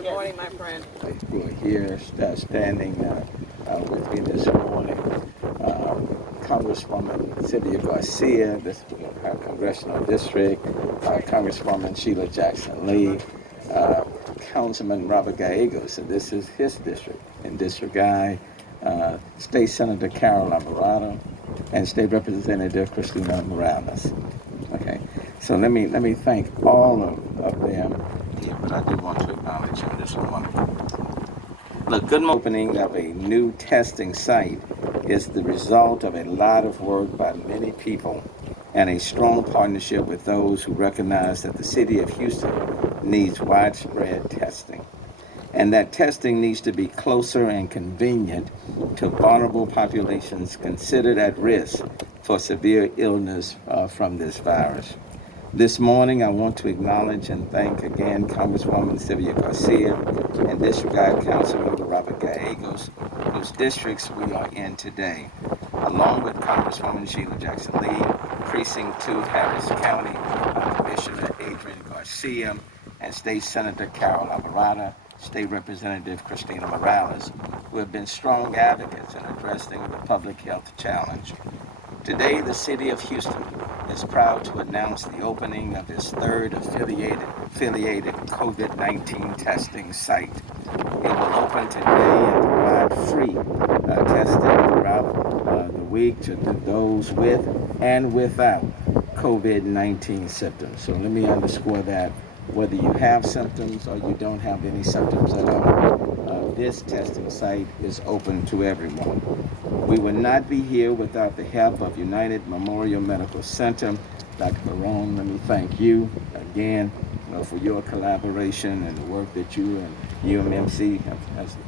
Good morning, my friend. Who are here standing with me this morning. Congresswoman Sylvia Garcia, this our congressional district, Congresswoman Sheila Jackson Lee, Councilman Robert Gallegos, and this is his district, in District I, State Senator Carol Alvarado, and State Representative Christina Morales. Okay, so let me thank all of them. Yeah, but I do want to acknowledge on this one. Look, good opening of a new testing site is the result of a lot of work by many people and a strong partnership with those who recognize that the city of Houston needs widespread testing, and that testing needs to be closer and convenient to vulnerable populations considered at risk for severe illness from this virus. This morning, I want to acknowledge and thank again Congresswoman Sylvia Garcia and District Councilmember Robert Gallegos, whose districts we are in today, along with Congresswoman Sheila Jackson Lee, Precinct 2, Harris County, Commissioner Adrian Garcia, and State Senator Carol Alvarado, State Representative Christina Morales, who have been strong advocates in addressing the public health challenge. Today, the city of Houston is proud to announce the opening of its third affiliated COVID-19 testing site. It will open today and provide free testing throughout the week to those with and without COVID-19 symptoms. So let me underscore that. Whether you have symptoms or you don't have any symptoms at all, this testing site is open to everyone. We would not be here without the help of United Memorial Medical Center. Dr. Barone, let me thank you again for your collaboration and the work that you and UMMC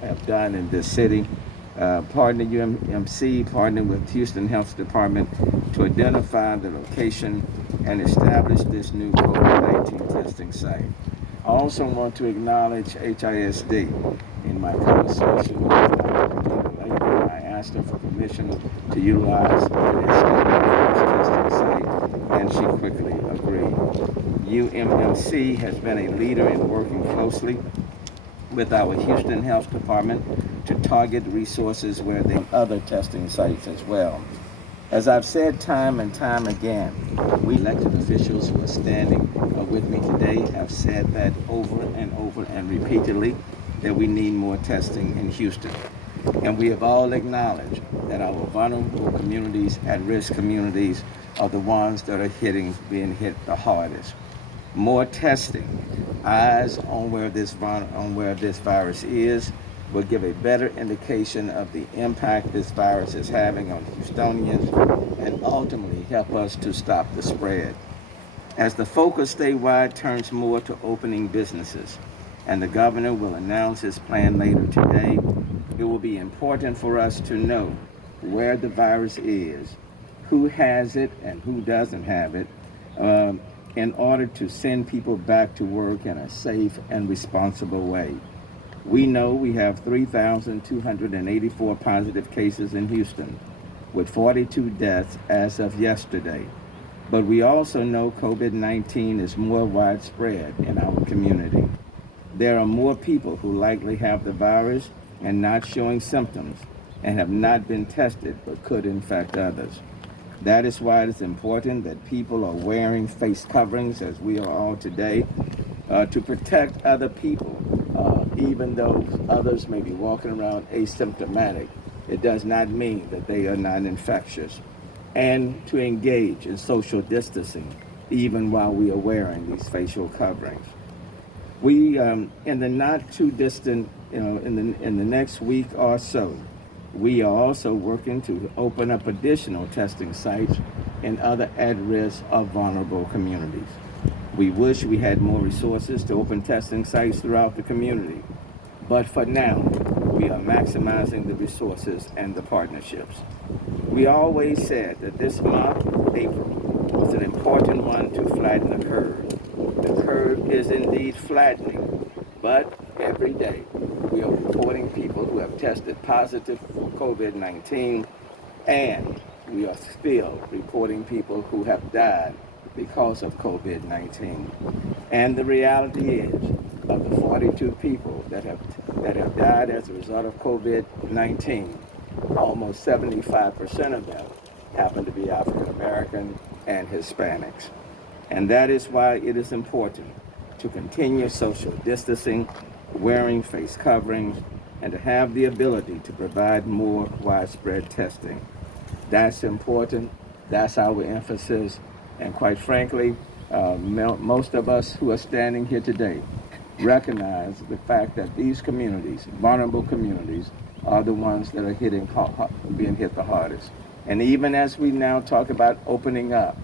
have done in this city. UMC partnered with Houston Health Department to identify the location and establish this new COVID-19 testing site. I also want to acknowledge HISD. In my conversation with I asked her for permission to utilize this testing site, and she quickly agreed. UMMC has been a leader in working closely with our Houston Health Department to target resources where there are other testing sites as well. As I've said time and time again, we elected officials who are standing with me today have said that over and repeatedly that we need more testing in Houston. And we have all acknowledged that our vulnerable communities, at-risk communities, are the ones that are being hit the hardest. More testing, eyes on where this virus is, will give a better indication of the impact this virus is having on Houstonians and ultimately help us to stop the spread. As the focus statewide turns more to opening businesses, and the governor will announce his plan later today, it will be important for us to know where the virus is, who has it and who doesn't have it, in order to send people back to work in a safe and responsible way. We know we have 3,284 positive cases in Houston, with 42 deaths as of yesterday. But we also know COVID-19 is more widespread in our community. There are more people who likely have the virus and not showing symptoms and have not been tested but could infect others. That is why it is important that people are wearing face coverings, as we are all today, to protect other people. Even though others may be walking around asymptomatic, it does not mean that they are not infectious. And to engage in social distancing, even while we are wearing these facial coverings. We, in the not too distant, in the next week or so, we are also working to open up additional testing sites in other at-risk or vulnerable communities. We wish we had more resources to open testing sites throughout the community. But for now, we are maximizing the resources and the partnerships. We always said that this month, April, was an important one to flatten the curve. The curve is indeed flattening, but every day we are reporting people who have tested positive for COVID-19, and we are still reporting people who have died because of COVID-19. And the reality is of the 42 people that have died as a result of COVID-19, almost 75% of them happen to be African American and Hispanics. And that is why it is important to continue social distancing, wearing face coverings, and to have the ability to provide more widespread testing. That's important. That's our emphasis. And quite frankly, most of us who are standing here today recognize the fact that these communities, vulnerable communities, are the ones that are being hit the hardest. And even as we now talk about opening up,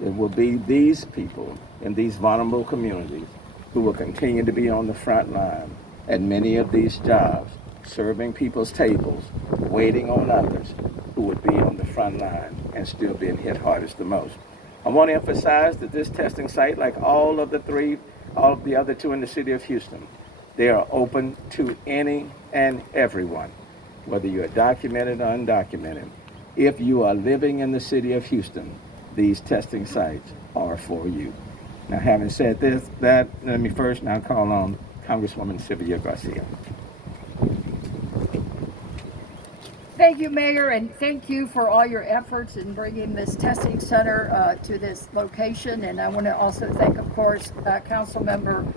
it will be these people in these vulnerable communities who will continue to be on the front line at many of these jobs, serving people's tables, waiting on others who would be on the front line and still being hit hardest the most. I want to emphasize that this testing site, like all of the other two in the city of Houston, they are open to any and everyone, whether you are documented or undocumented. If you are living in the city of Houston, these testing sites are for you. Now, having said that, let me first now call on Congresswoman Sylvia Garcia. Thank you, Mayor, and thank you for all your efforts in bringing this testing center to this location. And I want to also thank, of course, Councilmember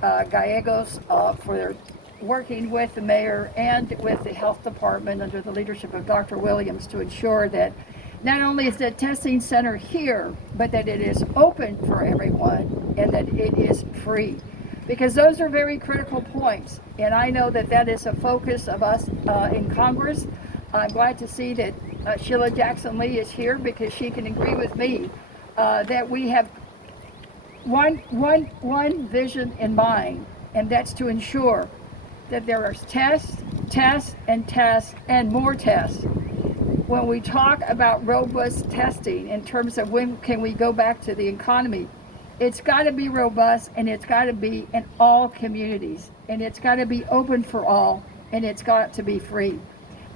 Gallegos for their working with the mayor and with the health department under the leadership of Dr. Williams to ensure that not only is the testing center here, but that it is open for everyone and that it is free. Because those are very critical points. And I know that that is a focus of us in Congress. I'm glad to see that Sheila Jackson Lee is here because she can agree with me that we have one vision in mind, and that's to ensure that there are tests, and more tests. When we talk about robust testing in terms of when can we go back to the economy, it's got to be robust, and it's got to be in all communities, and it's got to be open for all, and it's got to be free.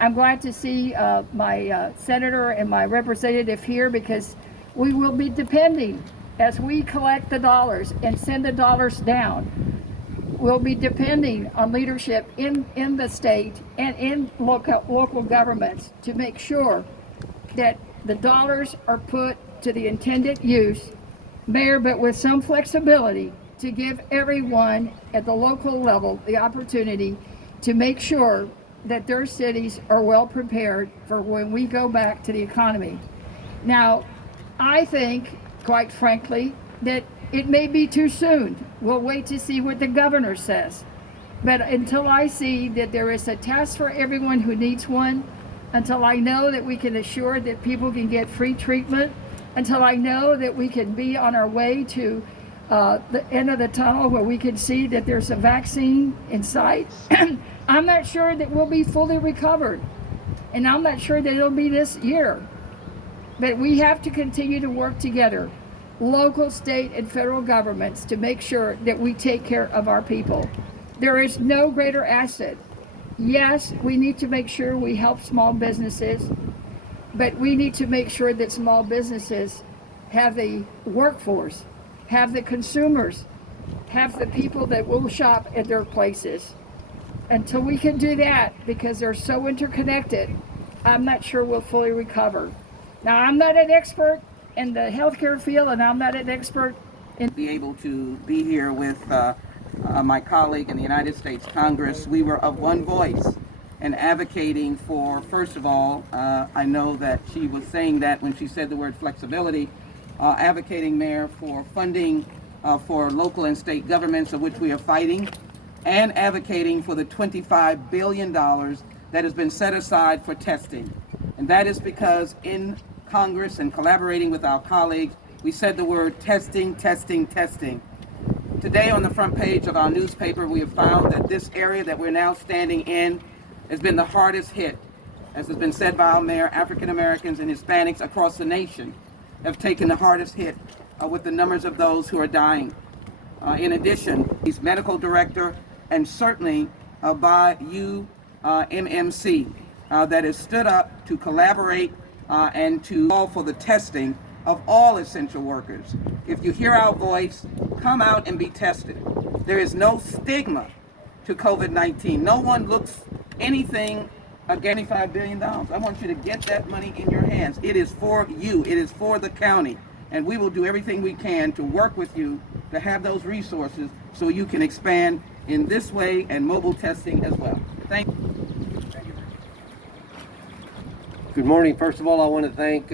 I'm glad to see my senator and my representative here because we will be depending, as we collect the dollars and send the dollars down, we'll be depending on leadership in the state and in local governments to make sure that the dollars are put to the intended use, Mayor, but with some flexibility to give everyone at the local level the opportunity to make sure that their cities are well prepared for when we go back to the economy. Now, I think, quite frankly, that it may be too soon. We'll wait to see what the governor says. But until I see that there is a test for everyone who needs one, until I know that we can assure that people can get free treatment, until I know that we can be on our way to the end of the tunnel where we can see that there's a vaccine in sight, I'm not sure that we'll be fully recovered. And I'm not sure that it'll be this year. But we have to continue to work together, local, state, and federal governments, to make sure that we take care of our people. There is no greater asset. Yes, we need to make sure we help small businesses, but we need to make sure that small businesses have the workforce, have the consumers, have the people that will shop at their places. Until we can do that, because they're so interconnected, I'm not sure we'll fully recover. Now, I'm not an expert in the healthcare field, and I'm not an expert in... Be able to be here with my colleague in the United States Congress. We were of one voice in advocating for, first of all, I know that she was saying that when she said the word flexibility, advocating, Mayor, for funding for local and state governments, of which we are fighting, and advocating for the $25 billion that has been set aside for testing. And that is because in Congress and collaborating with our colleagues, we said the word testing, testing, testing. Today on the front page of our newspaper, we have found that this area that we're now standing in has been the hardest hit. As has been said by our mayor, African Americans and Hispanics across the nation have taken the hardest hit with the numbers of those who are dying. In addition, he's medical director, and certainly by UMMC that has stood up to collaborate and to call for the testing of all essential workers. If you hear our voice, come out and be tested. There is no stigma to COVID-19. No one looks anything against $25 billion. I want you to get that money in your hands. It is for you. It is for the county. And we will do everything we can to work with you to have those resources so you can expand in this way and mobile testing as well. Thank you. Good morning. First of all, I want to thank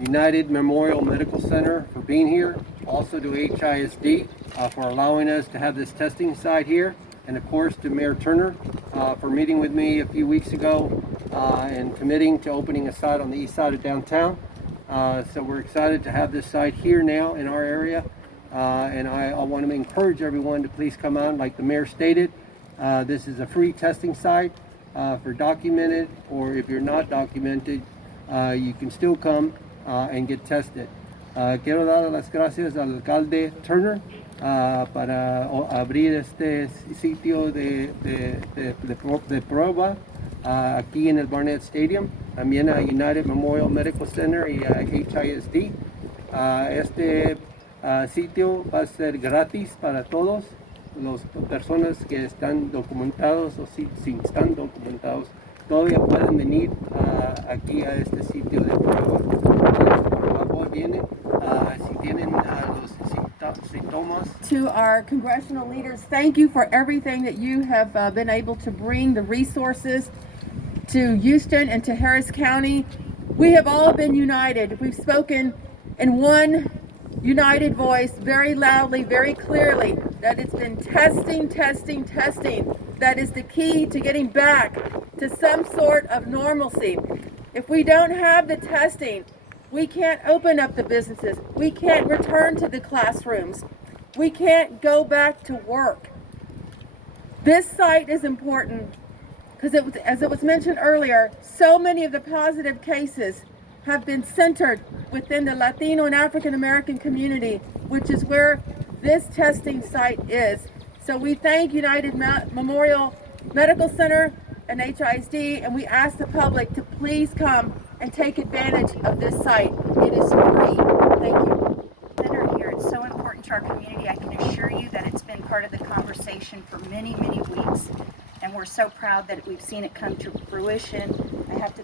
United Memorial Medical Center for being here. Also to HISD for allowing us to have this testing site here. And of course to Mayor Turner for meeting with me a few weeks ago and committing to opening a site on the east side of downtown. So we're excited to have this site here now in our area. And I want to encourage everyone to please come out. Like the mayor stated, this is a free testing site for documented, or if you're not documented, you can still come and get tested. Quiero dar las gracias al alcalde Turner para abrir este sitio de prueba aquí en el Barnett Stadium, también a United Memorial Medical Center y a HISD. Este sitio va a ser gratis para todos las personas que están documentados o si están documentados. Todavía pueden venir aquí a este sitio de prueba. Por favor, vienen si tienen los síntomas. To our congressional leaders, thank you for everything that you have been able to bring, the resources to Houston and to Harris County. We have all been united. We've spoken in one united voice, very loudly, very clearly, that it's been testing, testing, testing. That is the key to getting back to some sort of normalcy. If we don't have the testing, we can't open up the businesses. We can't return to the classrooms. We can't go back to work. This site is important because as it was mentioned earlier, so many of the positive cases have been centered within the Latino and African American community, which is where this testing site is. So we thank United Memorial Medical Center and HISD, and we ask the public to please come and take advantage of this site. It is free. Thank you. Center here. It's so important to our community. I can assure you that it's been part of the conversation for many, many weeks, and we're so proud that we've seen it come to fruition. I have to